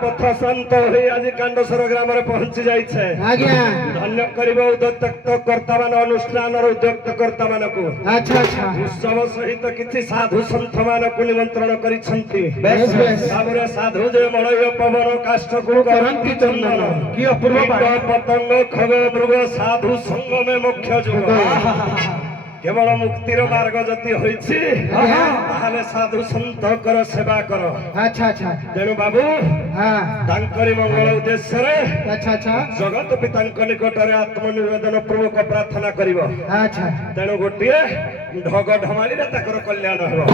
पथ शांत हो आज कांडसर ग्राम पहुंची जाए धन्य कर उद्योक्त कर्ता मान अनुष्ठान उद्योक्त कर्ता मान को उत्सव सहित किसी साधु सन्थ मान को निमंत्रण कर साधु जे मलय पवन काष्ठ को करती चंदन पतंग खग मृग साधु संग में मुख्य जुग केवल मुक्तिर मार्ग जति होइछि ताहले साधु संत कर सेवा कर। तेणु बाबू तांकरी मंगल उद्देश्य रे जगत पितांक निकट रे आत्मनिवेदन पूर्वक प्रार्थना करिवो। तेणु गोटिए ढग ढमाली रे ताकर कल्याण हेबो।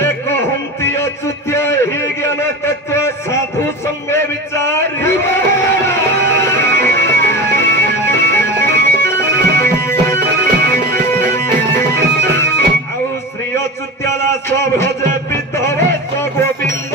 एक हंती अच्युत्य ही ज्ञान तत्व साधु संगे विचार आउ श्री अच्युत्य दास भजे विधव गोविंद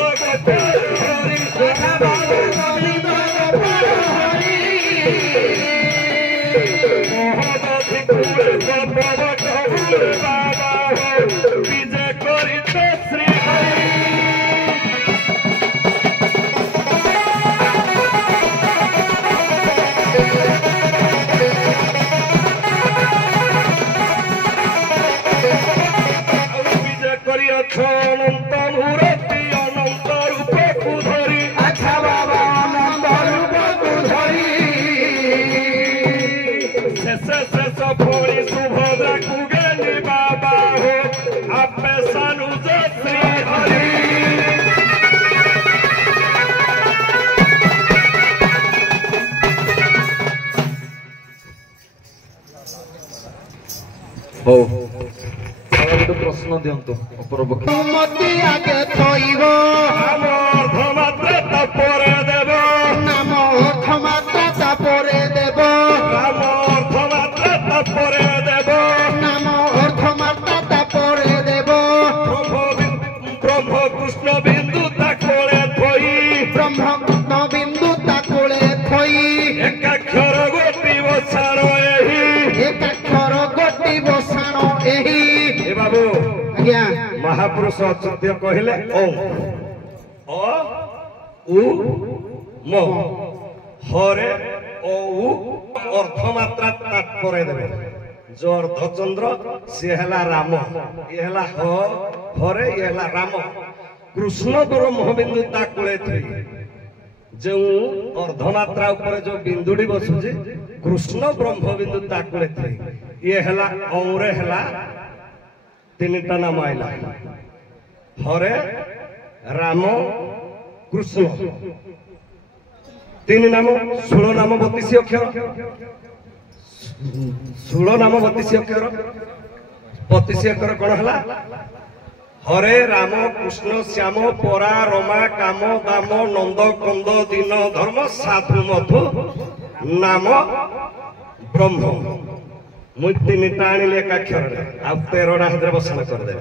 प्रश्न दिंतु मती आगे थोइब मात्र तापर देव नाम अर्थ मात्र तापर देव राम अर्थ मात्र तापर देव नाम अर्थ मात्र तापर देव ब्रह्म कृष्ण बिंदु ताकोले थोई ब्रह्म कृष्ण बिंदु ताकोले थोई एकाक्षर गोटी बसाण एही एकाक्षर गोटी बसाण एही बाबू महापुरुष अच्युत्य कहले ओम अ उ म हरे ओ उ अर्थ मात्रा तात्पर्य देवे जो अर्धचंद्र सी है राम ये है हरे ये है राम कृष्ण ब्रह्म बिंदु ताकुले थी जो अर्धमात्रा ऊपर जो बिंदुडी बसुची कृष्ण ब्रह्म बिंदु ताकुले थी ये है औरे है तीनटा नाम आईला हरे राम कृष्ण तीन नाम 16 नाम 32 अक्षर 16 नाम 32 अक्षर 32 अक्षर कौन है हरे राम कृष्ण श्याम परा रमा काम दाम नंद कंद दीन धर्म साधु मधु नाम ब्रह्म मुझे तीन टाणी एकाक्षर आ 13टा हाथ बसन करदे।